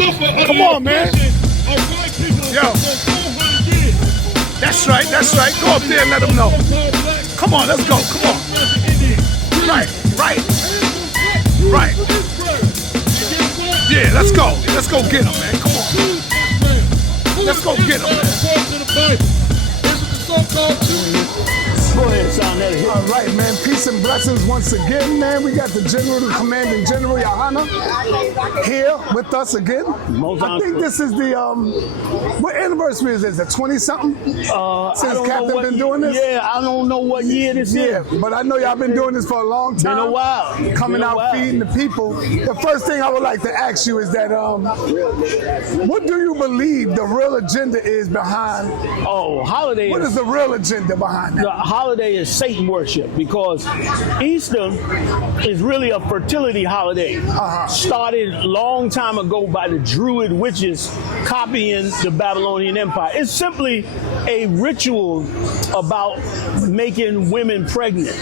Come on, man. Yo. That's right. Go up there and let them know. Come on, let's go. Come on. Right. Yeah, let's go. Let's go get them, man. Come on. Let's go get them, man. Go ahead, sa.neter. All right, man. Peace and blessings once again, man. We got the General, the Commanding General Yahanna here with us again. I think this is the what anniversary is this? The 20-something? Since Captain been doing this? Yeah, I don't know what year this is. Yeah, but I know y'all been doing this for a long time. Been a while. Coming out feeding the people. The first thing I would like to ask you is that what do you believe the real agenda is behind? Holiday. What is the real agenda behind that? The holiday is Satan worship, because Easter is really a fertility holiday. Started a long time ago by the Druid witches copying the Babylonian Empire. It's simply a ritual about making women pregnant,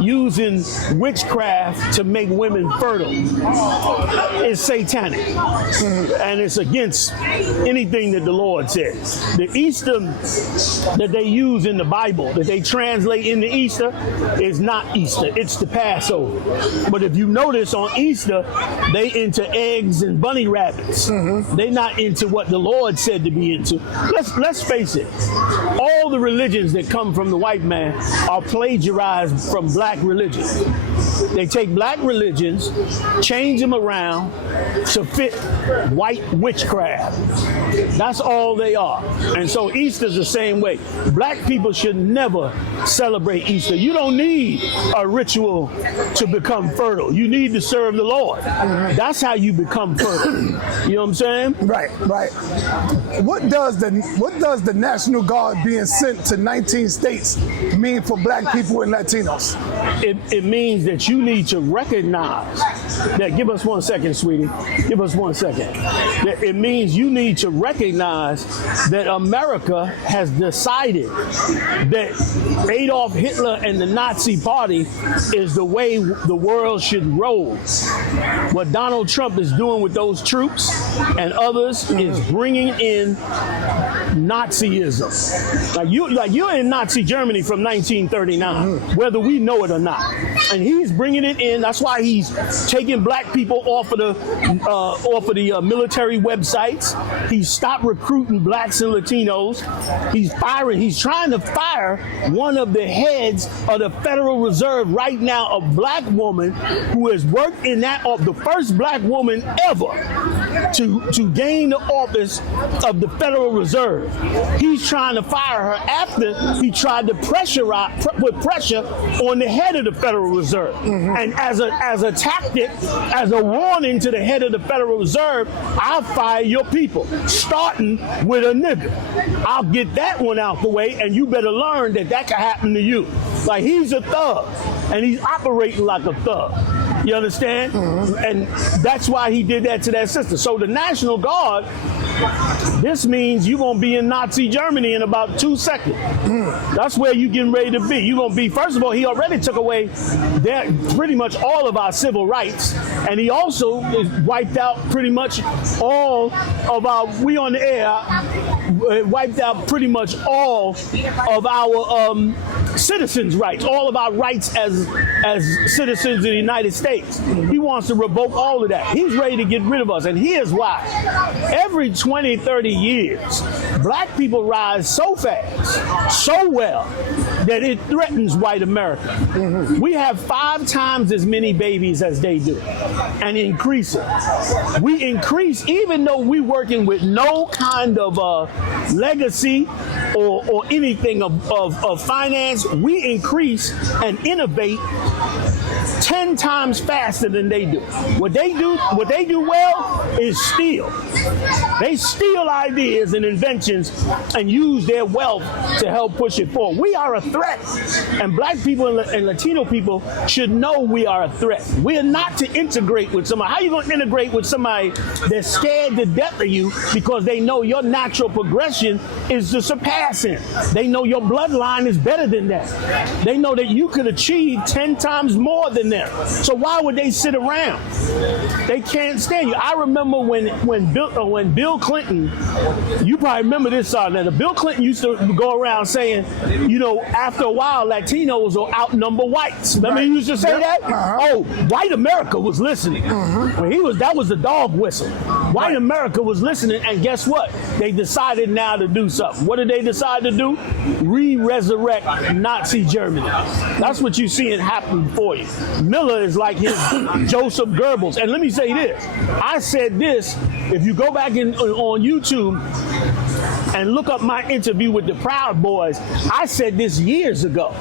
using witchcraft to make women fertile. It's satanic, and it's against anything that the Lord says. The Easter that they use in the Bible, that they translate into Easter, is not Easter. It's the Passover. But if you notice, on Easter, they into eggs and bunny rabbits. They're not into what the Lord said to be into. Let's face it. All the religions that come from the white man are plagiarized from black religions. They take black religions, change them around to fit white witchcraft. That's all they are. And so Easter's the same way. Black people should never celebrate Easter. You don't need a ritual to become fertile. You need to serve the Lord. That's how you become fertile. You know what I'm saying? Right. What does the National Guard being sent to 19 states mean for black people and Latinos? It means that you need to recognize that. Give us 1 second, sweetie. Give us 1 second. It means you need to recognize that America has decided that Adolf Hitler and the Nazi Party is the way the world should roll. What Donald Trump is doing with those troops and others is bringing in Nazism. Like you're in Nazi Germany from 1939, whether we know it or not. And he's bringing it in. That's why he's taking black people off of the military websites. He's stopped recruiting blacks and Latinos. He's trying to fire one of the heads of the Federal Reserve right now, a black woman who has worked in that the first black woman ever to gain the office of the Federal Reserve. He's trying to fire her after he tried to put pressure on the head of the Federal Reserve. And as a tactic, as a warning to the head of the Federal Reserve, I'll fire your people, starting with a nigger. I'll get that one out the way, and you better learn that can happen to you. Like, he's a thug, and he's operating like a thug. You understand? And that's why he did that to that sister. So the National Guard, this means you're going to be in Nazi Germany in about 2 seconds. That's where you're getting ready to be. You're going to be, first of all, he already took away pretty much all of our civil rights. And he also wiped out pretty much all of our, we on the air, wiped out pretty much all of our citizens' rights, all of our rights as citizens of the United States. He wants to revoke all of that. He's ready to get rid of us. And here's why. Every 20, 30 years, black people rise so fast, so well, that it threatens white America. We have 5 times as many babies as they do, and increasing. We increase, even though we're working with no kind of legacy or anything of finance, we increase and innovate 10 times faster than they do. What they do well is steal. They steal ideas and inventions and use their wealth to help push it forward. We are a threat, and black people and Latino people should know we are a threat. We are not to integrate with somebody. How are you going to integrate with somebody that's scared to death of you because they know your natural progression is to surpass him? They know your bloodline is better than that. They know that you could achieve 10 times more more than them. So why would they sit around? They can't stand you. I remember when Bill Clinton, you probably remember this, that Bill Clinton used to go around saying, you know, after a while, Latinos will outnumber whites. Remember he used to say that? Oh, white America was listening. When that was the dog whistle. White America was listening, and guess what? They decided now to do something. What did they decide to do? Resurrect Nazi Germany. That's what you're seeing happen for you. Miller is like his Joseph Goebbels. And let me say this. I said this, if you go back on YouTube and look up my interview with the Proud Boys, I said this years ago,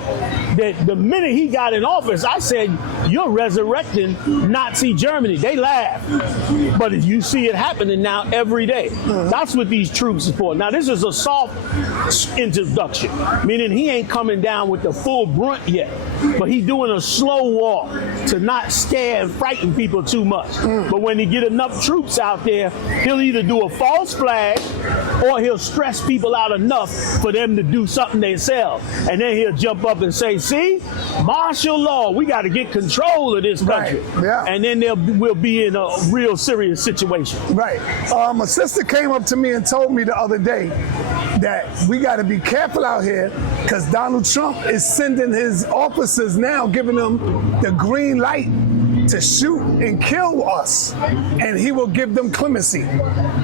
that the minute he got in office, I said, you're resurrecting Nazi Germany. They laughed. But if you see it happening now every day, that's what these troops are for. Now, this is a soft introduction, meaning he ain't coming down with the full brunt yet, but he doing a slow walk to not scare and frighten people too much. But when he get enough troops out there, he'll either do a false flag or he'll stress people out enough for them to do something themselves. And then he'll jump up and say, see, martial law, we got to get control of this country. Right. Yeah. And then we'll be in a real serious situation. Right. A sister came up to me and told me the other day that we got to be careful out here because Donald Trump is sending his officers now, giving them the green light to shoot and kill us, and he will give them clemency.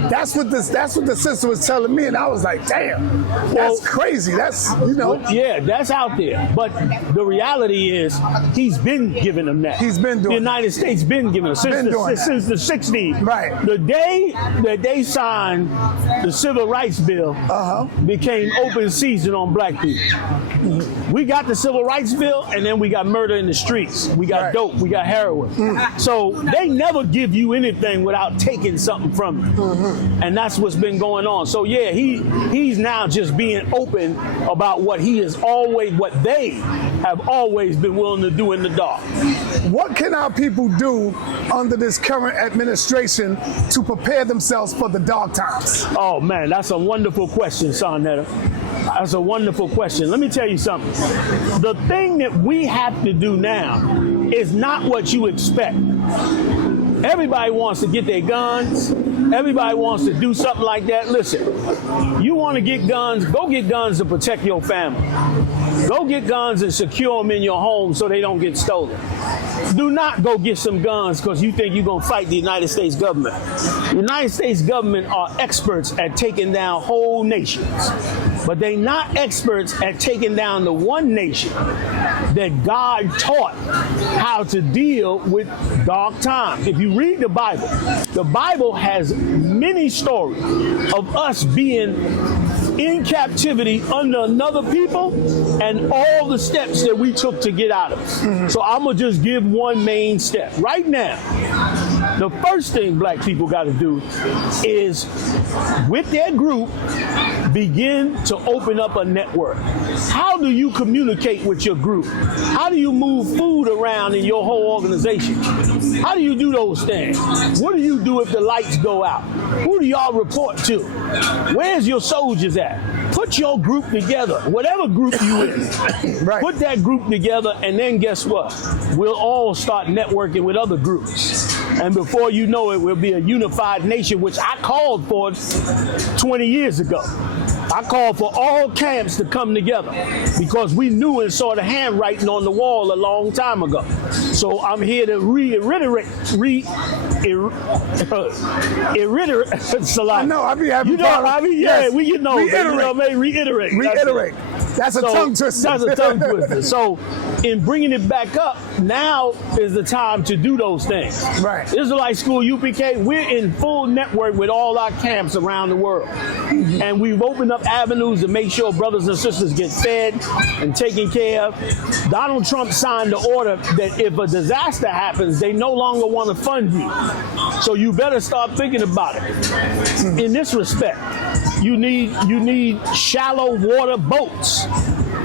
That's what the sister was telling me, and I was like, damn, that's crazy. That's, you know. Yeah, that's out there. But the reality is, he's been giving them that. He's been doing the United States been giving them since the 60s. Right. The day that they signed the Civil Rights Bill became open season on black people. We got the Civil Rights Bill, and then we got murder in the streets. We got dope. We got heroin. So they never give you anything without taking something from you. And that's what's been going on. So yeah, he's now just being open about what they have always been willing to do in the dark. What can our people do under this current administration to prepare themselves for the dark times? Oh man, that's a wonderful question, sa.neter. That's a wonderful question. Let me tell you something. The thing that we have to do now is not what you expect. Everybody wants to get their guns. Everybody wants to do something like that. Listen, you want to get guns, go get guns to protect your family. Go get guns and secure them in your home so they don't get stolen. Do not go get some guns because you think you're going to fight the United States government. The United States government are experts at taking down whole nations, but they're not experts at taking down the one nation that God taught how to deal with dark times. If you read the Bible has many stories of us being in captivity under another people and all the steps that we took to get out of it. So I'm going to just give one main step. Right now, the first thing black people got to do is, with their group, begin to open up a network. How do you communicate with your group? How do you move food around in your whole organization? How do you do those things? What do you do if the lights go out? Who do y'all report to? Where's your soldiers at? Put your group together, whatever group you in. Put that group together, and then guess what? We'll all start networking with other groups. And before you know it, we'll be a unified nation, which I called for 20 years ago. I called for all camps to come together because we knew and saw the handwriting on the wall a long time ago. So I'm here to reiterate. I know, I be having reiterate. That's a tongue twister. That's a tongue twister. So in bringing it back up, now is the time to do those things. Right. Israelite School, UPK, we're in full network with all our camps around the world. And we've opened up avenues to make sure brothers and sisters get fed and taken care of. Donald Trump signed the order that if a disaster happens, they no longer want to fund you. So you better start thinking about it. In this respect, you need shallow water boats,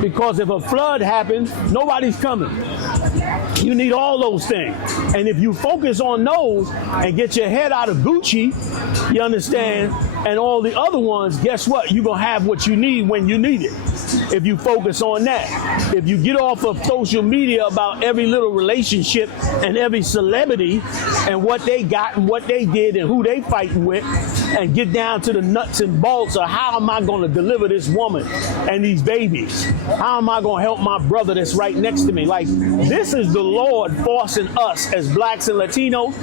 because if a flood happens, nobody's coming. You need all those things. And if you focus on those and get your head out of Gucci, you understand, and all the other ones, guess what? You're going to have what you need when you need it. if you focus on that. If you get off of social media about every little relationship and every celebrity and what they got and what they did and who they fighting with, and get down to the nuts and bolts of how am I going to deliver this woman and these babies? How am I going to help my brother that's right next to me? Like, this is the Lord forcing us as blacks and Latinos,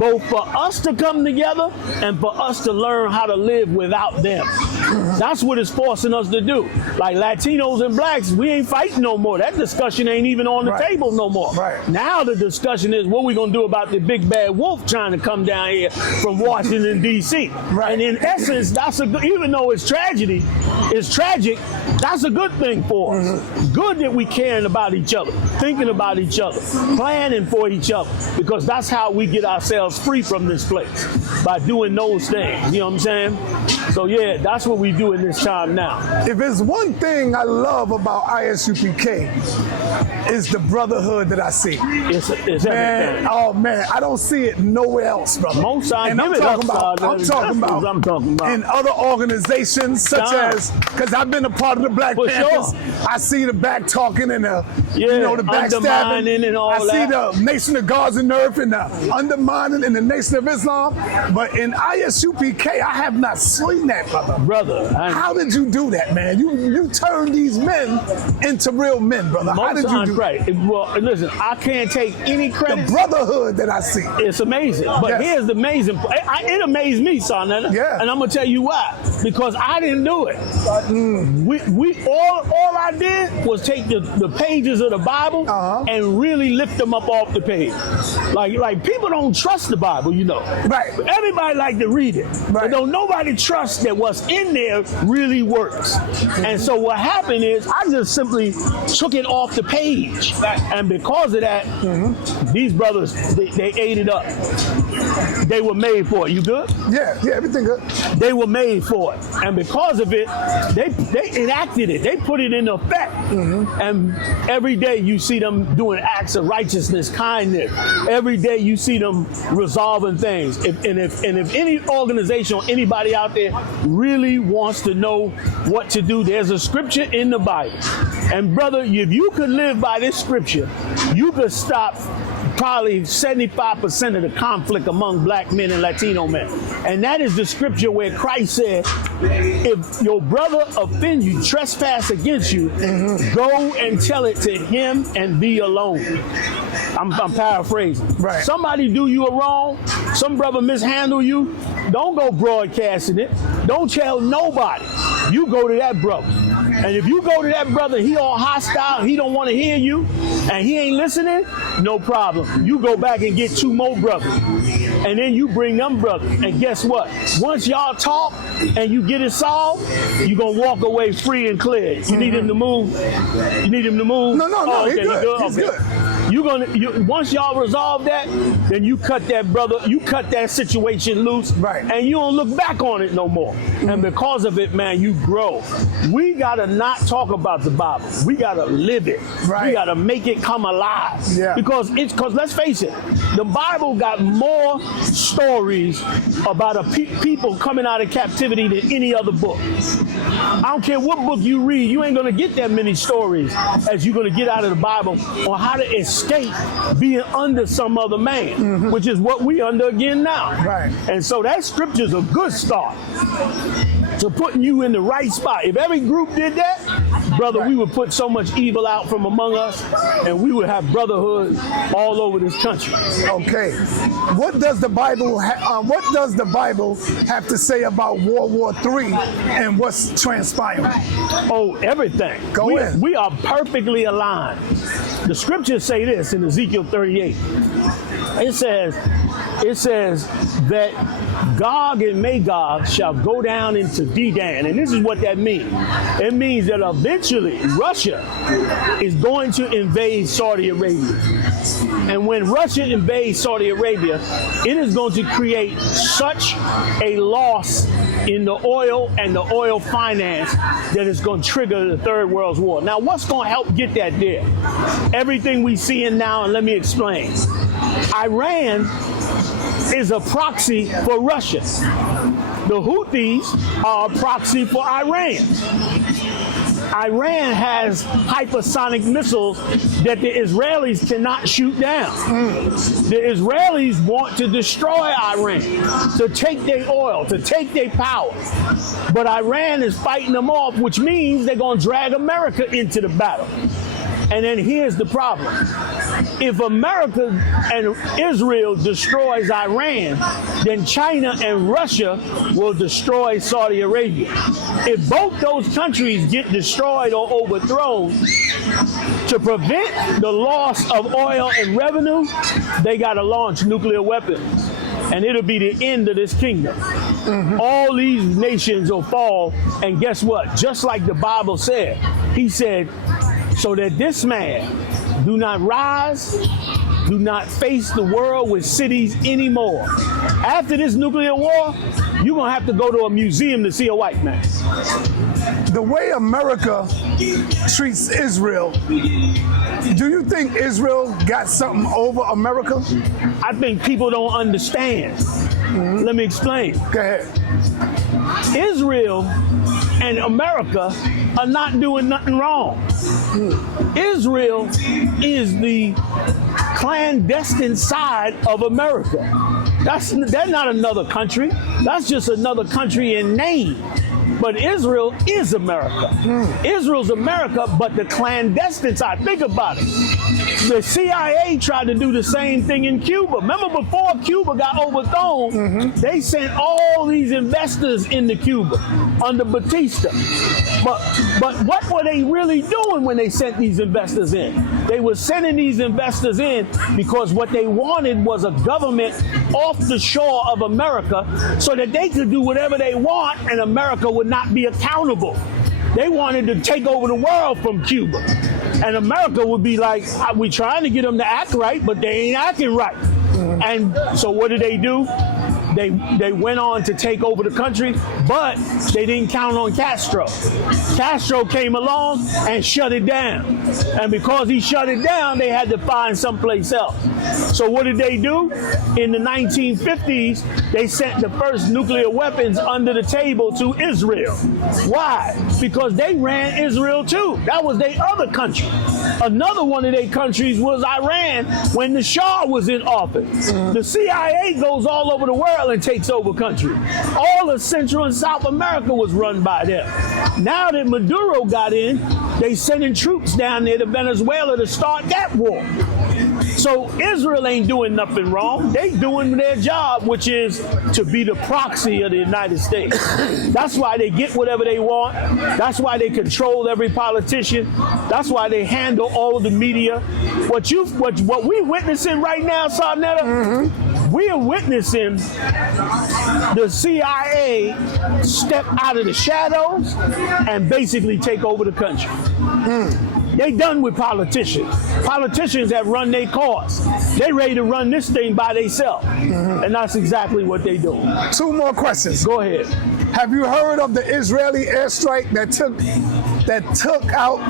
both for us to come together and for us to learn how to live without them. That's what it's forcing us to do. Like Latinos and blacks, we ain't fighting no more. That discussion ain't even on the table no more. Right. Now the discussion is what we going to do about the big bad wolf trying to come down here from Washington, D.C. Right. And in essence, that's a good, even though it's tragic, that's a good thing for us. Good that we caring about each other, thinking about each other, planning for each other, because that's how we get ourselves free from this place, by doing those things. You know what I'm saying? So yeah, that's what we do in this time now. If there's one thing I love about ISUPK, is the brotherhood that I see. It's Man, everything. oh man, I don't see it nowhere else, brother. Most I And give I'm it talking up, about, That's what I'm talking about. in other organizations such as, because I've been a part of the Black For Panthers, sure. I see the back talking and the, you Yeah, know, the backstabbing. undermining and all I see that. the Nation of Gaza and Earth and the undermining and the Nation of Islam. But in ISUPK, I have not seen that, brother. How did you do that, man? You turned these men into real men, brother. How did you do that? right. Well, listen, I can't take any The credit. brotherhood that I see. It's amazing. But Yes. here's the amazing part. It amazed me, sa.neter. Yeah. And I'm going to tell you why. Because I didn't do it. All I did was take the pages of the Bible and really lift them up off the page. Like people don't trust the Bible, you know. Right. Everybody like to read it. Right. But don't nobody trust that what's in there really works. And so what happened is I just simply took it off the page. And because of that, these brothers, they ate it up. They were made for it. You good? Yeah, everything good. They were made for it. And because of it, they enacted it. They put it in effect. And every day you see them doing acts of righteousness, kindness. Every day you see them resolving things. If any organization or anybody out there really wants to know what to do, there's a scripture in the Bible. And brother, if you could live by this scripture, you could stop probably 75% of the conflict among black men and Latino men. And that is the scripture where Christ said, if your brother offends you, trespass against you, go and tell it to him and be alone. I'm paraphrasing. Right. Somebody do you a wrong, some brother mishandle you, don't go broadcasting it. Don't tell nobody. You go to that brother. And if you go to that brother, he all hostile, he don't want to hear you, and he ain't listening, no problem. You go back and get 2 more brothers. And then you bring them brothers. And guess what? Once y'all talk and you get it solved, you're going to walk away free and clear. You need him to move? You need him to move? No, Oh, he's okay, good. He's okay. good. Once y'all resolve that, then you cut that situation loose, Right. and you don't look back on it no more. And because of it, man, you grow. We gotta not talk about the Bible. We gotta live it. Right. We gotta make it come alive. Yeah. Because let's face it, the Bible got more stories about people coming out of captivity than any other book. I don't care what book you read, you ain't gonna get that many stories as you're gonna get out of the Bible on how to escape being under some other man, which is what we under again now. Right. And so that scripture's a good start to putting you in the right spot. If every group did that, brother, we would put so much evil out from among us, and we would have brotherhood all over this country. Okay. What does the Bible have to say about World War III and what's transpiring? Oh, everything. Go in. We are perfectly aligned. The scriptures say this in Ezekiel 38. It says that Gog and Magog shall go down into Dedan. And this is what that means. It means that eventually Russia is going to invade Saudi Arabia. And when Russia invades Saudi Arabia, it is going to create such a loss in the oil and the oil finance that is going to trigger the Third World War. Now, what's going to help get that there? Everything we see in now, and let me explain. Iran is a proxy for Russia. The Houthis are a proxy for Iran. Iran has hypersonic missiles that the Israelis cannot shoot down. The Israelis want to destroy Iran, to take their oil, to take their power. But Iran is fighting them off, which means they're going to drag America into the battle. And then here's the problem. If America and Israel destroys Iran, then China and Russia will destroy Saudi Arabia. If both those countries get destroyed or overthrown, to prevent the loss of oil and revenue, they got to launch nuclear weapons. And it'll be the end of this kingdom. All these nations will fall. And guess what? Just like the Bible said, he said, so that this man do not rise, do not face the world with cities anymore. After this nuclear war, you're going to have to go to a museum to see a white man. The way America treats Israel, do you think Israel got something over America? I think people don't understand. Let me explain. Go ahead. Israel and America are not doing nothing wrong. Israel is the clandestine side of America. They're not another country. That's just another country in name. But Israel is America. Israel's America, but the clandestine side. Think about it. The CIA tried to do the same thing in Cuba. Remember before Cuba got overthrown, they sent all these investors into Cuba under Batista. But what were they really doing when they sent these investors in? They were sending these investors in because what they wanted was a government off the shore of America so that they could do whatever they want and America would not be accountable. They wanted to take over the world from Cuba. And America would be like, we're trying to get them to act right, but they ain't acting right. And so what did they do? They went on to take over the country, but they didn't count on Castro. Castro came along and shut it down. And because he shut it down, they had to find someplace else. So what did they do? In the 1950s, they sent the first nuclear weapons under the table to Israel. Why? Because they ran Israel too. That was their other country. Another one of their countries was Iran when the Shah was in office. The CIA goes all over the world and takes over country. All of Central and South America was run by them. Now that Maduro got in, they sending troops down there to Venezuela to start that war. So Israel ain't doing nothing wrong. They doing their job, which is to be the proxy of the United States. That's why they get whatever they want. That's why they control every politician. That's why they handle all of the media. What we witnessing right now, sa.neter, we are witnessing the CIA step out of the shadows and basically take over the country. They done with politicians. Politicians have run their course. They ready to run this thing by themselves. And that's exactly what they do. Two more questions. Go ahead. Have you heard of the Israeli airstrike that took out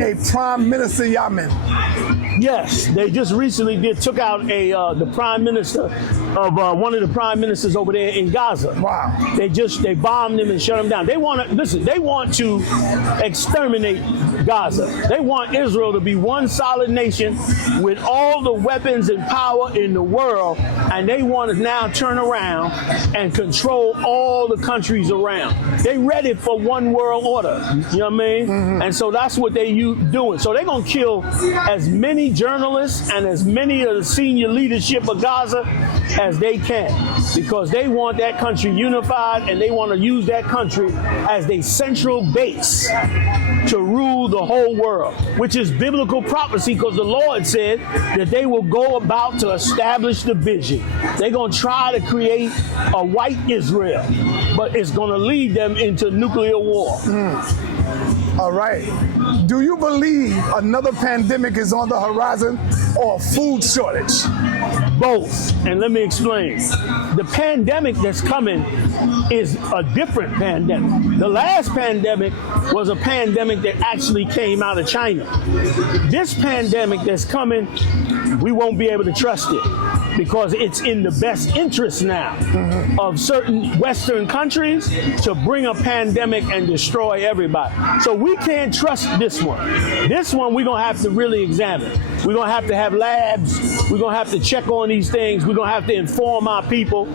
a Prime Minister Yahanna? Yes, they just recently took out the prime minister of one of the prime ministers over there in Gaza. Wow. They bombed him and shut him down. They want to exterminate Gaza. They want Israel to be one solid nation with all the weapons and power in the world, and they want to now turn around and control all the countries around. They ready for one world order. You know what I mean? And so that's what they doing. So they're going to kill as many journalists and as many of the senior leadership of Gaza as they can, because they want that country unified and they want to use that country as their central base to rule the whole world, which is biblical prophecy, because the Lord said that they will go about to establish the vision. They're going to try to create a white Israel, but it's going to lead them into nuclear war. All right. Do you believe another pandemic is on the horizon or a food shortage? Both. And let me explain. The pandemic that's coming is a different pandemic. The last pandemic was a pandemic that actually came out of China. This pandemic that's coming, we won't be able to trust it. because it's in the best interest now of certain Western countries to bring a pandemic and destroy everybody. So we can't trust this one. This one we're going to have to really examine. We're going to have labs. We're going to have to check on these things. We're going to have to inform our people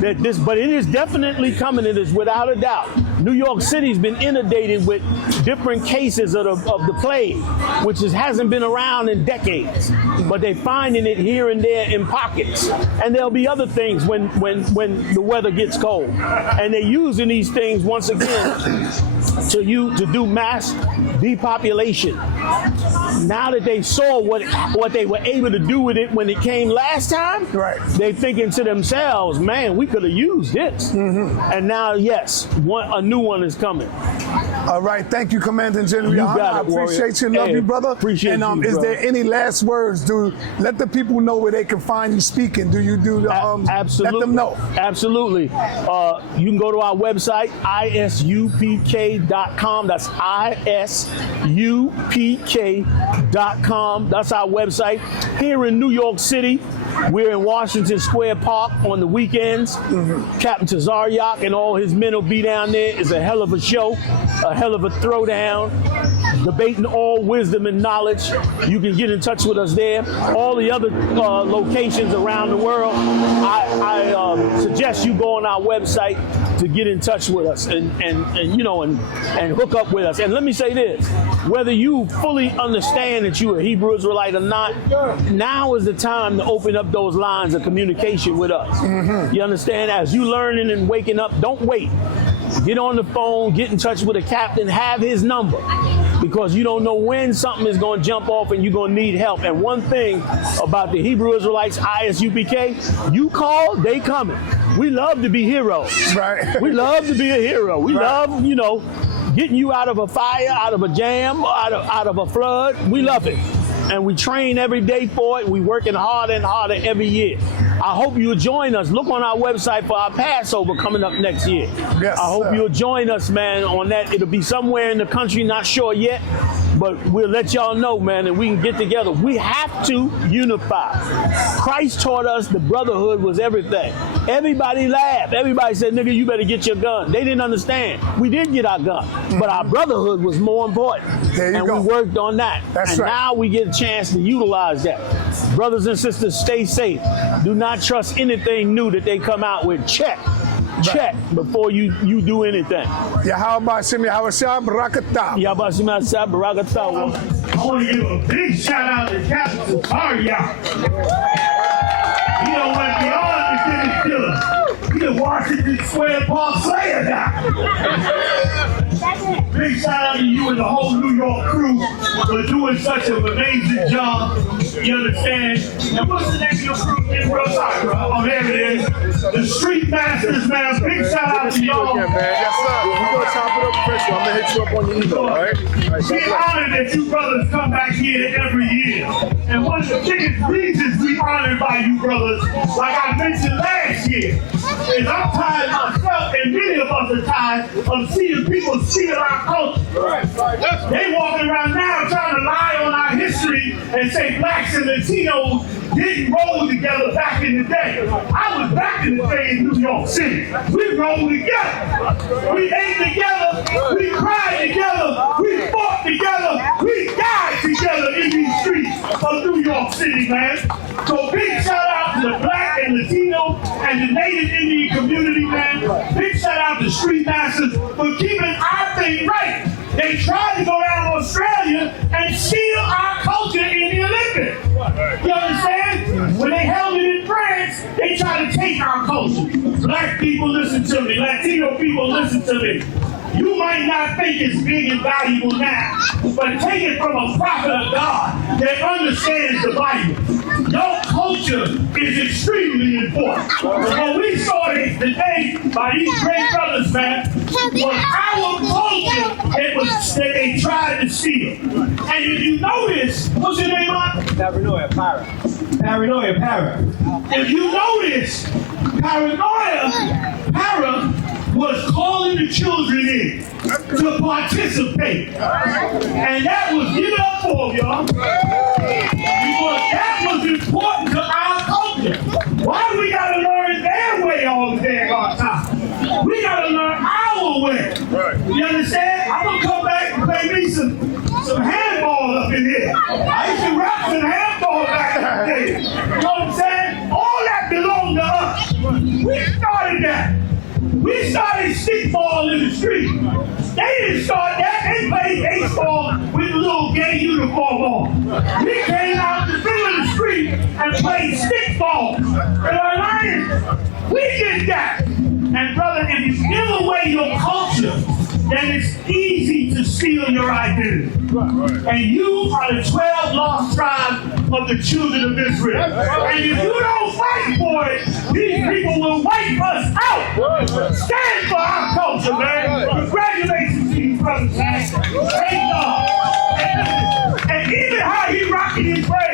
that this, but it is definitely coming. It is without a doubt. New York City's been inundated with different cases of the plague, which hasn't been around in decades, but they're finding it here and there in pockets. And there'll be other things when the weather gets cold. And they're using these things once again to do mass depopulation. Now that they saw what they were able to do with it when it came last time, right, they thinking to themselves, man, we could have used this. And now, yes, a new one is coming. All right, thank you, Commanding General. You Yahanna. got it, I appreciate you, love you, brother. Appreciate and you, is bro. there any last words? Let the people know where they can find you speaking. Absolutely. Let them know. Absolutely. You can go to our website, isupk.com. That's isupk.com. That's our website. Here in New York City, we're in Washington Square Park on the weekends. Captain Tazaryak and all his men will be down there. It's a hell of a show, a hell of a throwdown, debating all wisdom and knowledge. You can get in touch with us there. All the other locations around the world, I suggest you go on our website to get in touch with us and hook up with us. And let me say this, whether you fully understand that you're a Hebrew Israelite or not, now is the time to open up those lines of communication with us. You understand? As you learning and waking up, don't wait. Get on the phone, get in touch with a captain, have his number, because you don't know when something is going to jump off and you're going to need help. And one thing about the Hebrew Israelites, ISUPK, you call, they coming. We love to be heroes. Right. We love to be a hero. We love, getting you out of a fire, out of a jam, out of a flood. We love it. And we train every day for it. We working harder and harder every year. I hope you'll join us. Look on our website for our Passover coming up next year. Yes, I hope you'll join us, man, on that. It'll be somewhere in the country, not sure yet, but we'll let y'all know, man, and we can get together. We have to unify. Christ taught us the brotherhood was everything. Everybody laughed. Everybody said, nigga, you better get your gun. They didn't understand. We did get our gun, but our brotherhood was more important. There you go. We worked on that. That's and right. Now we get a chance to utilize that. Brothers and sisters, stay safe. Do not trust anything new that they come out with. Check before you do anything. Yahweh Shem Yahweh Shah Barakatah. Yabashima Sa Barakatah. I want to give a big shout out to Captain Tazaryak. He done went beyond the finish killer. He the Washington Square Park Slayer now. Big shout out to you and the whole New York crew for doing such an amazing job. You understand? And what's the name of your crew again, bro? Sorry, bro. Oh, there it is. The Street Masters, man. Big shout out to y'all. Yes, sir. We're going to chop it up official. I'm going to hit you up on your email, all right? We're honored that you brothers come back here every year. And one of the biggest reasons we honored by you brothers, like I mentioned last year, is I'm tired myself, and many of us are tired of seeing people steal our culture. They walking around now trying to lie on our history and say blacks and Latinos didn't roll together back in the day. I was back in the day in New York City. We rolled together. We ate together. We cried together. We fought together. We died together in these streets of New York City, man. So big shout out to the black and Latino and the Native Indian community, man. Big shout out to Street Masters for keeping our thing right. They tried to go down to Australia and steal our culture in the Olympics. You understand? When they held it in France, they tried to take our culture. Black people, listen to me. Latino people, listen to me. You might not think it's big and valuable now, but take it from a prophet of God that understands the Bible. Your culture is extremely important. What we saw today by these great brothers, man, was our culture that they tried to steal. And if you notice, what's your name on? Paranoia. If you notice, Para was calling the children in to participate. And that was, give it up for them, y'all. Because that was important to our culture. You understand? I'm gonna come back and play me some handball up in here. I used to rock some handball back in the day. You know what I'm saying? All that belonged to us. We started that. We started stickball in the street. They didn't start that. They played baseball with a little gay uniform on. We came out in the middle of the street and played stickball. Am I lying? We did that. And brother, if you give away your culture, then it's easy to steal your identity. And you are the 12 lost tribes of the children of Israel. And if you don't fight for it, these people will wipe us out. Stand for our culture, man. Congratulations to you, brothers, man. Praise God. And even how he rocking his brain.